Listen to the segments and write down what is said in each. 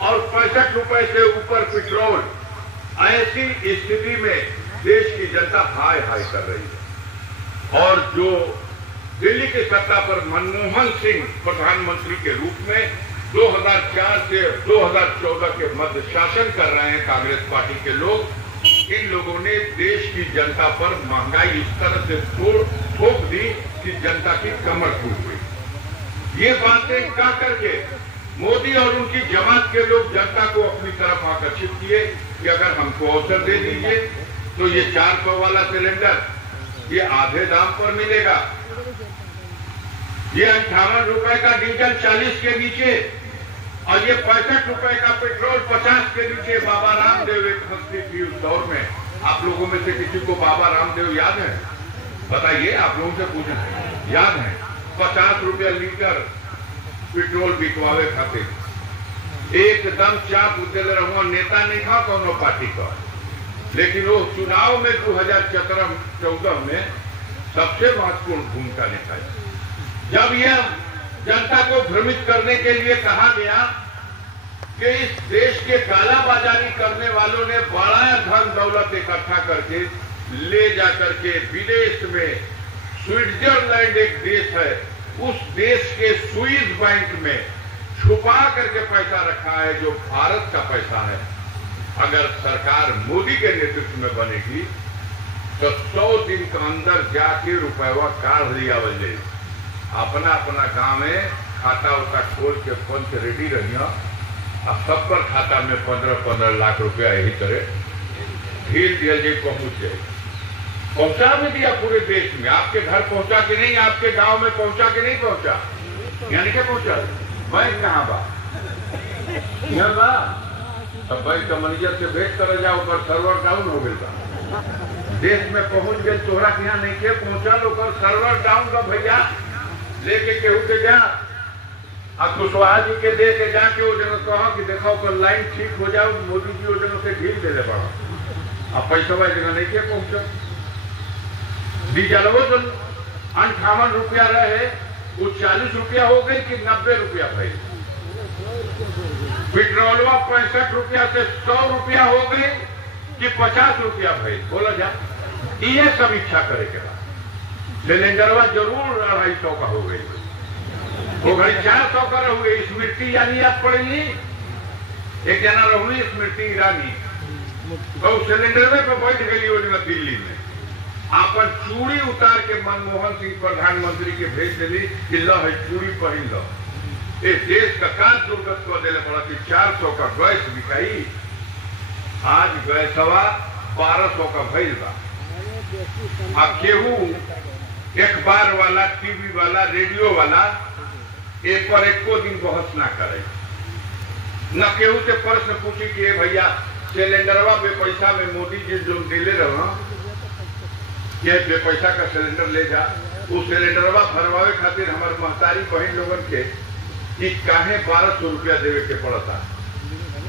और 65 रुपए से ऊपर पेट्रोल। ऐसी स्थिति में देश की जनता हाय हाय कर रही है। और जो दिल्ली की सत्ता पर मनमोहन सिंह प्रधानमंत्री के रूप में 2004 से 2014 के मध्य शासन कर रहे हैं कांग्रेस पार्टी के लोग, इन लोगों ने देश की जनता पर महंगाई इस तरह से ठोक दी कि जनता की कमर टूट गई। ये बातें कह करके मोदी और उनकी जमात के लोग जनता को अपनी तरफ आकर्षित किए कि अगर हमको अवसर दे दीजिए तो ये 400 वाला सिलेंडर ये आधे दाम पर मिलेगा, ये 58 रुपए का डीजल 40 के नीचे, और ये 65 रुपए का पेट्रोल 50 के नीचे। बाबा रामदेव एक हस्ती थी उस दौर में। आप लोगों में से किसी को बाबा रामदेव याद है? बताइए, आप लोगों से पूछें, याद है? 50 रुपया लीटर पेट्रोल बिकवावे खातिर एकदम चाप उतरे रहो। नेता नहीं था कोनो पार्टी का, लेकिन वो चुनाव में 2014 में सबसे महत्वपूर्ण भूमिका निभाई। जब यह जनता को भ्रमित करने के लिए कहा गया कि इस देश के कालाबाजारी करने वालों ने बड़ा धन दौलत इकट्ठा करके ले जाकर के विदेश में, स्विट्जरलैंड एक देश है, उस देश के स्विस बैंक में छुपा करके पैसा रखा है जो भारत का पैसा है। अगर सरकार मोदी के नेतृत्व में बनेगी तो 100 दिन के अंदर जाके रुपया काढ़ लिया बजे। अपना अपना गांव में खाता उता खोल के पंच रेडी रही, अब सब पर खाता में 15-15 लाख रुपया यही तरह ढील दिया जाए, पहुंच जाए। पहुंचा भी दिया पूरे देश में। आपके घर पहुंचा कि नहीं, आपके गांव में पहुंचा कि नहीं पहुंचा? यानी क्या पहुंचा? बैंक कहाँ बा? यहाँ बा। अब बैंक का मैनेजर से भेंट कर जाओ, पर सर्वर डाउन हो गया। देश में पहुंच गए, तोहरा के यहाँ नहीं के पहुंचा लो, सर्वर डाउन का भैया लेके केहू के जा, अब कुशवाहा जी के दे के जाके वो जगह कहा कि देखो कर लाइन ठीक हो जाओ, मोदी जी वो जगह से ढील दे पड़ा। अब पैसा वाली जगह नहीं के पहुंचा। डीजल वो जो 58 रुपया रहे वो 40 रुपया हो गई कि 90 रुपया भाई। पेट्रोलवा 65 रुपया से 100 रुपया हो गई कि 50 रुपया भाई। बोला जा, ये समीक्षा करे के बाद सिलेंडरवा जरूर 250 का हो गई, वो घड़ी 400 का रहुए। स्मृति यानी याद पड़ेगी, एक जना रहुई स्मृति ईरानी, तो सिलेंडर में बैठ गई वो दिल्ली में, आपन चूड़ी उतार के मनमोहन सिंह प्रधानमंत्री के भेज दिली कि लो है चूड़ी पहन लो। इस देश का काज दुर्गत को देने पड़ा कि 400 का गैस बिकाई, आज गैसवा 1200 का भइल बा। अब केहू अखबार वाला, टीवी वाला, रेडियो वाला एक पर एको दिन बहस ना करे, न केहू से प्रश्न पूछी कि भैया सिलेंडरवा बेपैसा में मोदी जी जो दिले रहा ये बेपैसा का सिलेंडर ले जा, उस सिलेंडरवा भरवावे खातिर हमारे महतारी बहन लोगन के कि काहे 1200 रुपया देवे के पड़ता।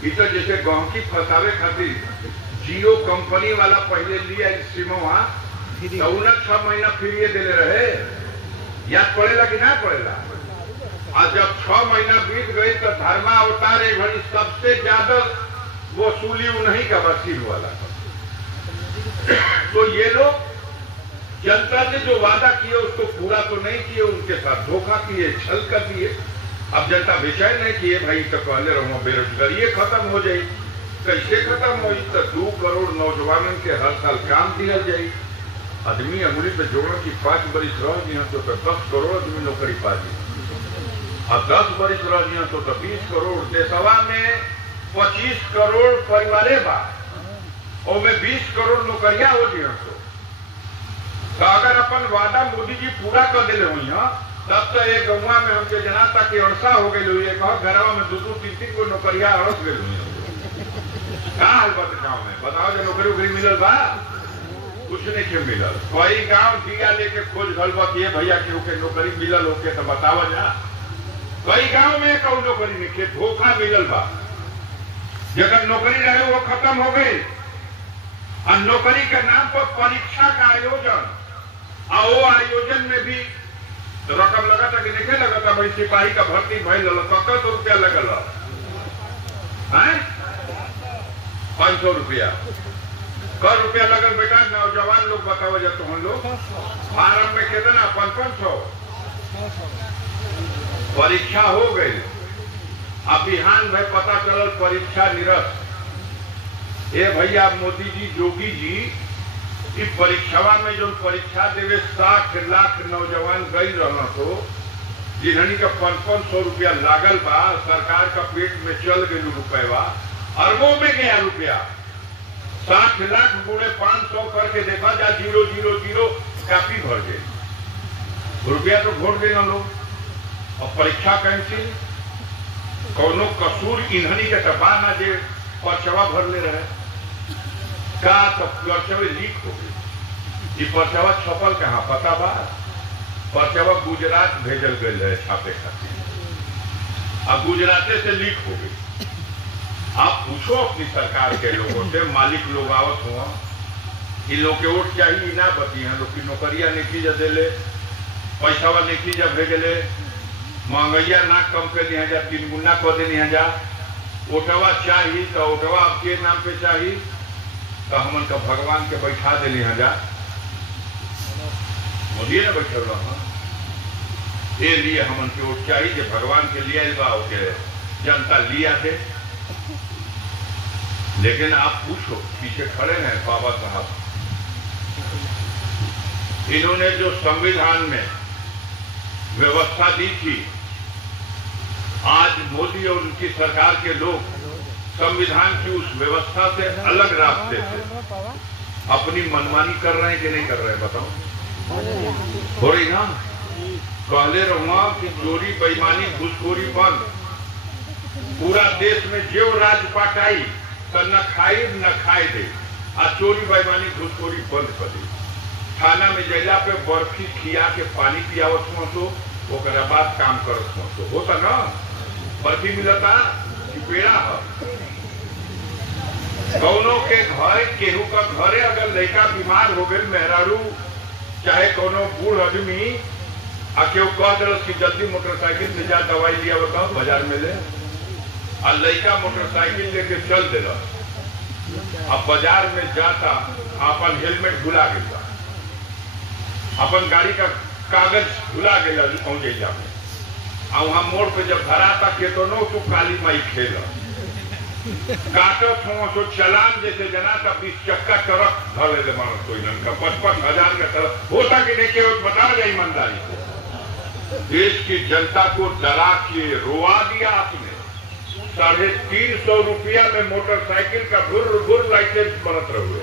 ये तो जैसे गहकी फंसावे खातिर जियो कंपनी वाला पहले लिया सिमवा 6 महीना फ्री देले रहे, याद पड़ेला कि ना पड़ेला? और जब 6 महीना बीत गई तो धर्मा अवतार एक भरी सबसे ज्यादा वसूली उन्हीं का वसील वाला। तो ये लोग जनता से जो वादा किए उसको पूरा तो नहीं किए, उनके साथ धोखा किए, छल कर दिए। अब जनता बेचैन नहीं किए, भाई तो पहले रहो बेरोजगारी खत्म हो जाए। कैसे खत्म हो? तो 2 करोड़ नौजवानों के हर साल काम दिया जाए। आदमी अंगुली पे जोड़ो कि 5 बरिस रह गया तो 10 करोड़ आदमी नौकरी पा दी, और 10 बरिस रह गया तो 20 करोड़। देशवा में 25 करोड़ परिवारे बा, और में 20 करोड़ नौकरियां हो गया। तो अगर अपन वादा मोदी जी पूरा कर दिले हुई तब तो एक गौवा में हमके जनाता की अड़सा हो गई हुई है, घरवा में 2-3 को नौकरियां अड़स गई हुई। कहा हाल बात गाँव में बताओ जो नौकरी उकरी मिलल बा? कुछ नहीं क्यों मिलल। कोई गांव दिया लेके खोज घल बा कि भैया केहू के नौकरी मिलल होके तो बतावा जा। कई गांव में कहूँ नौकरी नहीं, धोखा मिलल बा। जगह नौकरी रहे वो खत्म हो गई, और नौकरी के नाम पर परीक्षा का आयोजन, और वो आयोजन में भी रकम लगा था कि नहीं लगा था? भाई सिपाही का भर्ती भइल 70 रुपया लगल, 500 रुपया। कर रुपया लगल बेटा? नौजवान लोग बताओ जा, तो हम लोग फार्म में कितना? 500। परीक्षा हो गई, अब बिहान भाई पता चलल परीक्षा निरस्त। ए भैया मोदी जी, योगी जी, इस परीक्षावा में जो परीक्षा देवे 60 लाख नौजवान गई रहना, तो जिन्हनी का 500 रुपया लागल बा, सरकार का पेट में चल गई रुपया, अरबों में गया रुपया। 60 लाख गुणे 500 करके देखा जा, 000 काफी भर गई रुपया, तो घोट देना लोग। और परीक्षा कैंसिल, कौनो कसूर इन्हनी के तबा ना जे पर्चवा भर ले रहे का, तो पर्चवे लीक हो गई। ये पर्चवा छपल कहाँ पता बा? पर्चवा गुजरात भेजल गई है छापे खातिर, अब गुजराते से लीक हो गई। आप पूछो अपनी सरकार के लोगों से, मालिक लोग आवत हुआ, इन लोग के वोट चाहिए ना बती हैं लोग की नौकरिया नहीं जा देले, पैसावा नहीं जा भेजले, महंगैया ना कम कर लिया जा, 3 गुना कर देनी जा, ओटवा चाहिए तो ओटवा आपके नाम पे चाहिए, तो हमन का भगवान के बैठा देनी जा, मोदी ने बैठे रहा, ये लिए हमन के वोट चाहिए जो भगवान के लिए के जनता लिया दे। लेकिन आप पूछो, पीछे खड़े हैं बाबा साहब, इन्होंने जो संविधान में व्यवस्था दी थी, आज मोदी और उनकी सरकार के लोग संविधान की उस व्यवस्था से अलग रास्ते से अपनी मनमानी कर रहे हैं कि नहीं कर रहे हैं? बताओ। हो रही ना? कहले रहूंगा कि चोरी बेईमानी घुसखोरी बंद, पूरा देश में जो राजपाट आई तो न खाई न खाए दे, आ चोरी बेईमानी घुसखोरी बंद कर दी। थाना में जैला पे बर्फी खिया के पानी पियावत हुआ, तो ओकरा बाद काम करत हुआ, तो होता ना? बर्फी मिलता कि पेड़ा है? कौनों के घर, केहू का घरे अगर लड़का बीमार हो गए, मेहरारू चाहे कोनो बूढ़ आदमी केहू कह दिल कि जल्दी मोटरसाइकिल से जा दवाई लिया, बताओ बाजार में ले, और लड़का मोटरसाइकिल लेके चल दिला, अब बाजार में जाता अपन हेलमेट भुला गया, अपन गाड़ी का कागज भुला गया पहुंचे में, और वहां मोड़ पे जब धराता खेतों तो काली माई खेला काटत हो, तो चलान जैसे जना था 20 चक्का ट्रक धर ले मानो, तो इनका 55,000 का ट्रक होता कि नहीं केवल बता जाए ईमानदारी से। देश की जनता को डरा के रोवा दिया आपने। 350 रुपया में मोटरसाइकिल का गुर लाइसेंस बनत रहे,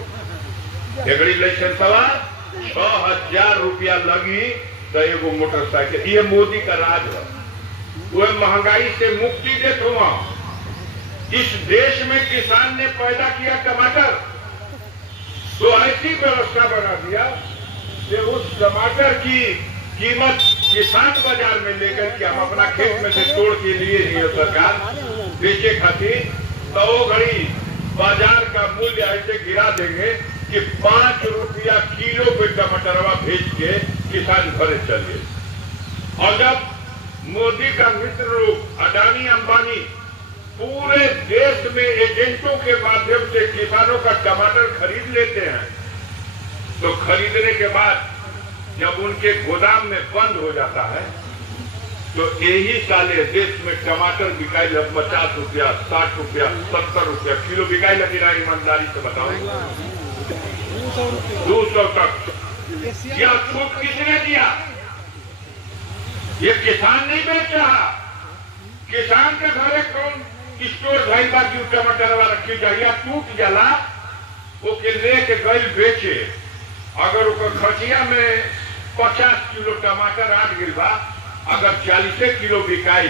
एगड़ी लाइसेंस 6,000 रुपया लगी तो एगो मोटरसाइकिल। ये मोदी का राज है, वह महंगाई से मुक्ति देत हुआ। इस देश में किसान ने पैदा किया टमाटर, तो ऐसी व्यवस्था बना दिया कि उस टमाटर की कीमत किसान बाजार में लेकर के हम अपना खेत में से तोड़ के लिए ही सरकार बेचे खातिर, तो वो घड़ी बाजार का मूल्य ऐसे गिरा देंगे कि 5 रुपया किलो पे टमाटरवा भेज के किसान घरे चले। और जब मोदी का मित्र लोग अडानी अंबानी पूरे देश में एजेंटों के माध्यम से किसानों का टमाटर खरीद लेते हैं, तो खरीदने के बाद जब उनके गोदाम में बंद हो जाता है, तो यही साले देश में टमाटर बिकाई 50 रुपया, 60 रुपया, 70 रुपया किलो बिकाई लगी ना? ईमानदारी से बताओ, 200 तक। यह छूट किसने दिया? ये किसान नहीं बेच रहा। किसान के घरे कौन स्टोर भाई बाकी टमाटर वाला रखी जाइए, टूट जाला, वो के लेके गई बेचे। अगर खर्चिया में 50 किलो टमाटर आट गिर बा, अगर 40 किलो बिकाई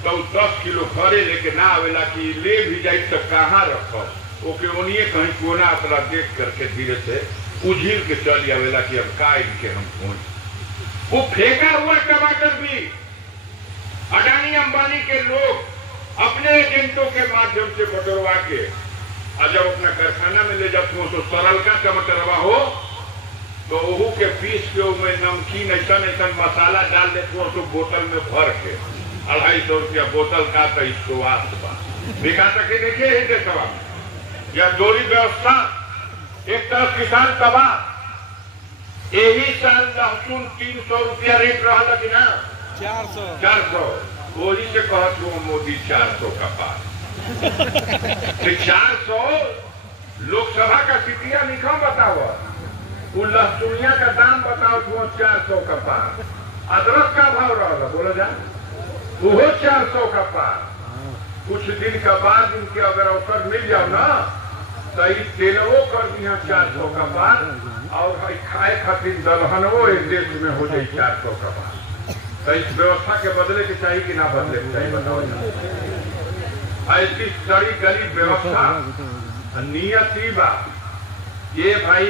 तो 10 किलो घरे लेके ना आवेला कि ले भी जाए तो कहाँ रखो, ओके उन्हीं कहीं कोना अतरा देख करके धीरे से उझिल के चल आवेला कि अब का इनके हम पहुंच। वो फेंका हुआ टमाटर भी अडानी अंबानी के लोग अपने एजेंटों के माध्यम से बटोरवा के, और जब अपना कारखाना में ले जाते हो तो सरल का टमाटरवा हो, तो ओहू के पीस के में नमकीन ऐसा मसाला डाल देते हो, तो बोतल में भर के 250 रुपया बोतल का तो स्वास्थ्य बा बिका सके। देखिए देशवा में या जोड़ी व्यवस्था, एक तरफ किसान तबाह। यही साल लहसुन 300 रुपया रेट रहा कि ना 400 वही से कहत हो मोदी 400 का पार 400 लोकसभा का सीटिया लिखा बताओ, वो लहसुनिया का दाम बताओ तो 400 का पार। अदरक का भाव रहा बोला जा वो 400 का पार। कुछ दिन का बाद इनके अगर अवसर मिल जाओ ना तो तेलवो कर दिया 400 का पार, और खाए खातिर दलहनवो एक देश में हो जाए 400 का पार। तो इस व्यवस्था के बदले के चाहिए कि ना बदले के चाहिए बताओ ना। ऐसी सड़ी गली व्यवस्था नियति बा ये भाई,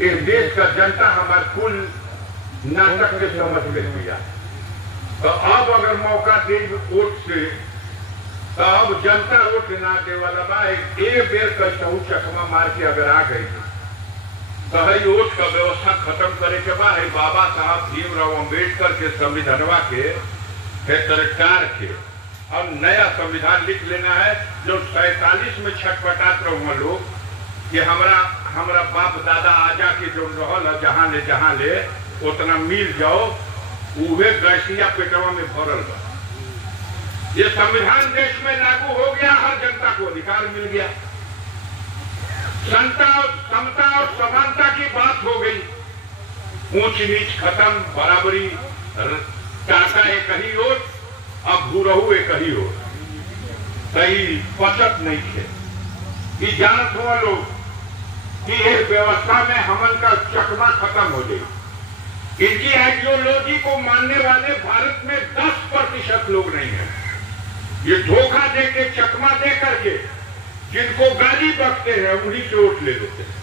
इस देश का जनता हमारे कुल नाटक के समझ ले दिया। तो अब अगर मौका दे वोट से, तो अब जनता वोट ना दे वाला बा। एक बेर कहूँ चकमा मार के अगर आ गई तो है वोट का व्यवस्था खत्म करे के बाद है बाबा साहब भीमराव अम्बेडकर के संविधानवा के सरकार के और नया संविधान लिख लेना है। जो 47 में छटपटात रहो लोग कि हमारा बाप दादा आजा के जो रहल जहां ले उतना मिल जाओ, उहे गैसिया पेटवा में भरल बा। ये संविधान देश में लागू हो गया, हर जनता को अधिकार मिल गया। समता और समानता की बात हो गई। ऊंच नीच खत्म, बराबरी, टाका एक ही ओर, अब भूरहू एक ही ओर। सही पचत नहीं थे कि जानत हुआ लोग कि इस व्यवस्था में हमन का चकमा खत्म हो जाए। इनकी आइडियोलॉजी को मानने वाले भारत में 10% लोग नहीं है। ये धोखा दे के चकमा दे करके जिनको गाली बकते हैं उन्हीं से वोट ले लेते हैं।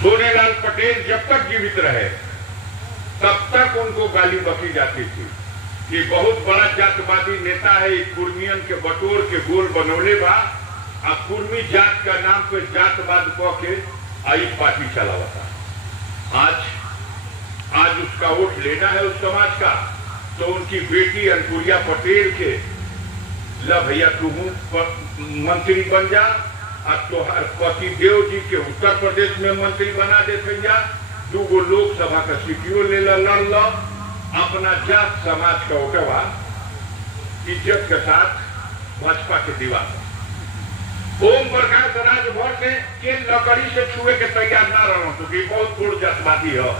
सोनेलाल पटेल जब तक जीवित रहे तब तक उनको गाली बकी जाती थी कि बहुत बड़ा जातवादी नेता है, कुर्मियन के बटोर के गोल बनौले बा, अब कुर्मी जात का नाम पे जातवाद कह के आई पार्टी चलावता। आज उसका वोट लेना है उस समाज का, तो उनकी बेटी अनुप्रिया पटेल के ला भैया तू मंत्री बन जा, और तोहर पति देव जी के उत्तर प्रदेश में मंत्री बना देते जा, 2 लोकसभा का सीटियों ले लड़ लो, अपना जात समाज का ओटवा इज्जत के साथ भाजपा के दीवार। ओम प्रकाश राजभर से के लकड़ी से छुए के तैयार ना रहो, क्योंकि बहुत बड़ जातवादी है।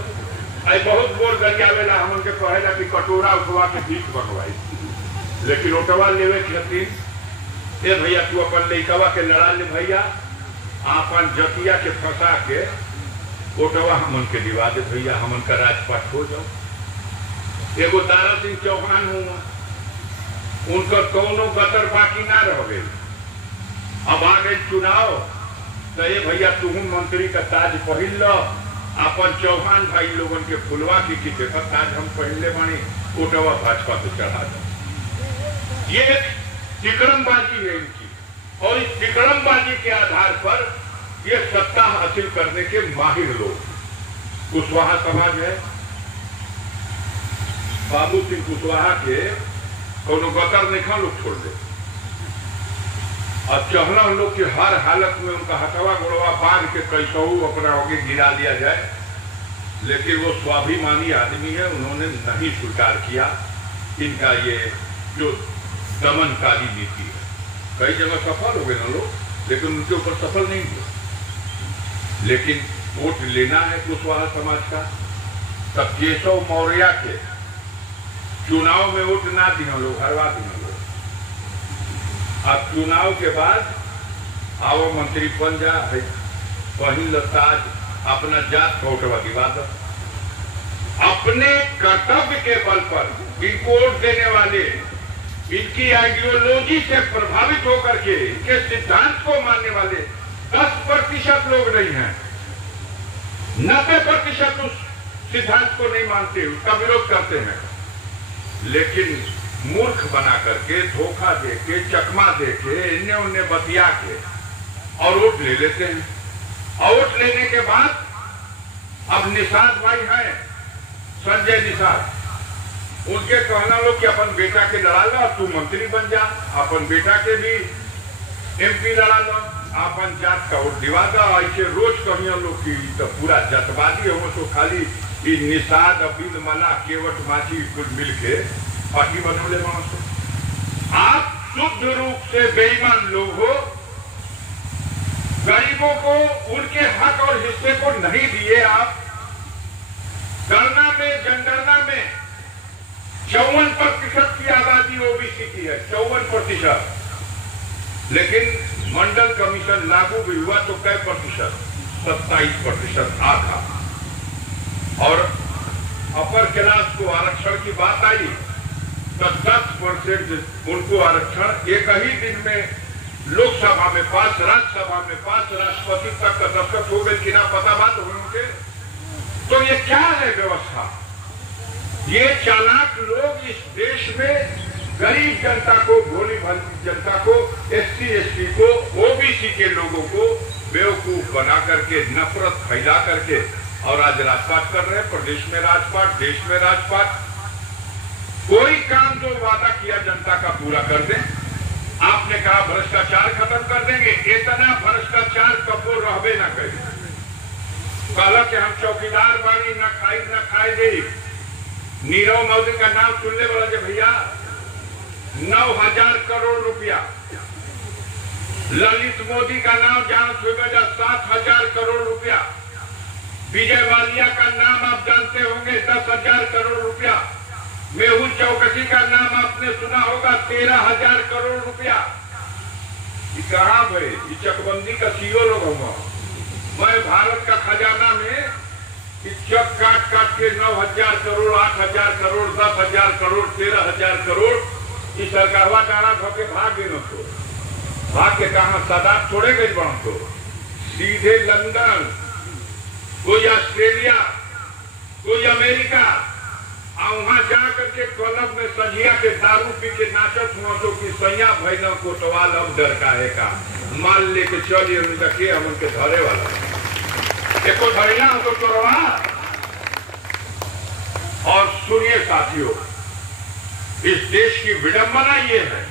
आई बहुत बोर गरियावेला हमन के कहेला कि कटोरा उठवा के बीच बनवाई, लेकिन ओटवा लेवे खातिर ए भैया तू अपन लइकवा के लड़ा ले भैया, अपन जतिया के फंसा के ओटवा हमन के दिवा दे भैया, हमन का राजपाट हो जाओ। एगो दारा सिंह चौहान हुआ, उनका कौनो गतर बाकी ना रह गई। अब आ गए चुनाव, तो ये भैया तुम मंत्री का ताज पहिल लो, अपन चौहान भाई लोगन के फुलवा की देखा ताज हम पहले बानी, ओटवा भाजपा पे चढ़ा दो। ये तिकड़मबाजी है इनकी, और इस तिकड़मबाजी के आधार पर ये सत्ता हासिल करने के माहिर लोग। कुशवाहा समाज है, बाबू सिंह कुशवाहा के कोनो गतर नहीं लोग छोड़ दे। अब चहला लोग के हर हालत में उनका हथवा गोड़वा बांध के कैसहू अपना आगे गिरा दिया जाए, लेकिन वो स्वाभिमानी आदमी है, उन्होंने नहीं स्वीकार किया इनका ये जो दमनकारी नीति है। कई जगह सफल हो गए ना लोग, लेकिन उनके ऊपर सफल नहीं हुआ। लेकिन वोट लेना है कुशवाहा समाज का, तब केशव मौर्य के चुनाव में वोट ना दिया लोग, हरवा दिया लोग। अब चुनाव के बाद आओ मंत्री बन जा, पहिल ताज अपना जात वोटवा दिवा दो। अपने कर्तव्य के बल पर इनको वोट देने वाले, इनकी आइडियोलॉजी से प्रभावित होकर के इनके सिद्धांत को मानने वाले 10% लोग नहीं हैं। 90% उस सिद्धांत को नहीं मानते, उसका विरोध करते हैं। लेकिन मूर्ख बना करके, धोखा दे के, चकमा दे के, इन्ने उन्ने बतिया के और वोट ले लेते हैं। और वोट लेने के बाद अब निषाद भाई हैं, संजय निषाद, उनके कहना लोग कि अपन बेटा के लड़ा ला, तू मंत्री बन जा। अपन बेटा के भी एमपी लड़ा लो आपन जात का वोट दिवा दा। ऐसे रोज कहियो लोग की तो पूरा जतवादी हो तो खाली ई निषाद अबिद मला केवट माची कुल मिल के पार्टी बनौले मानसो। आप शुद्ध रूप से बेईमान लोग हो, गरीबों को उनके हक और हिस्से को नहीं दिए। आप गणना में जनगणना में 54% की आबादी ओबीसी की है, 54%। लेकिन मंडल कमीशन लागू भी हुआ तो कै प्रतिशत? 27%, आधा। और अपर क्लास को आरक्षण की बात आई तो 10% उनको आरक्षण एक ही दिन में लोकसभा में पास, राज्यसभा में पास, राष्ट्रपति तक का दस्तखत हो गए कि ना पता बात हो उनके। तो ये क्या है व्यवस्था? ये चालाक लोग इस देश में गरीब जनता को, भोली भाली जनता को, एससी एसटी को, ओबीसी के लोगों को बेवकूफ बना करके, नफरत फैला करके और आज राजपाट कर रहे हैं। प्रदेश में राजपाट, देश में राजपाट। कोई काम जो वादा किया जनता का पूरा कर दे। आपने कहा भ्रष्टाचार खत्म कर देंगे, इतना भ्रष्टाचार कबो रहबे न करे। कहला कि हम चौकीदार बानी, न खाई दे। नीरव मोदी का नाम सुनने वाला जो भैया 9,000 करोड़ रुपया, ललित मोदी का नाम जान सुबह 7,000 करोड़ रुपया, विजय माल्या का नाम आप जानते होंगे 10,000 करोड़ रुपया, मेहुल चौकसी का नाम आपने सुना होगा 13,000 करोड़ रुपया। ये कहा भाई? ये चकबंदी का सीओ लोग होगा। मैं भारत का खजाना में चक काट के 9,000 करोड़, 8,000 करोड़, 10,000 करोड़, 13,000 करोड़ इस सरकारवा टाना धोके भाग गए। तो भाग के कहा सदाब छोड़े गए बन तो सीधे लंदन, कोई ऑस्ट्रेलिया, कोई अमेरिका, और वहां जाकर के क्लब में संजिया के दारू पी के नाचत हुआ तो कि सैया भैनव कोतवाल अब डर का है का माल लेके चलिए उनके हम उनके धरे वाला एको धरेना हमको तोड़वा। और सुनिए साथियों, इस देश की विडंबना ये है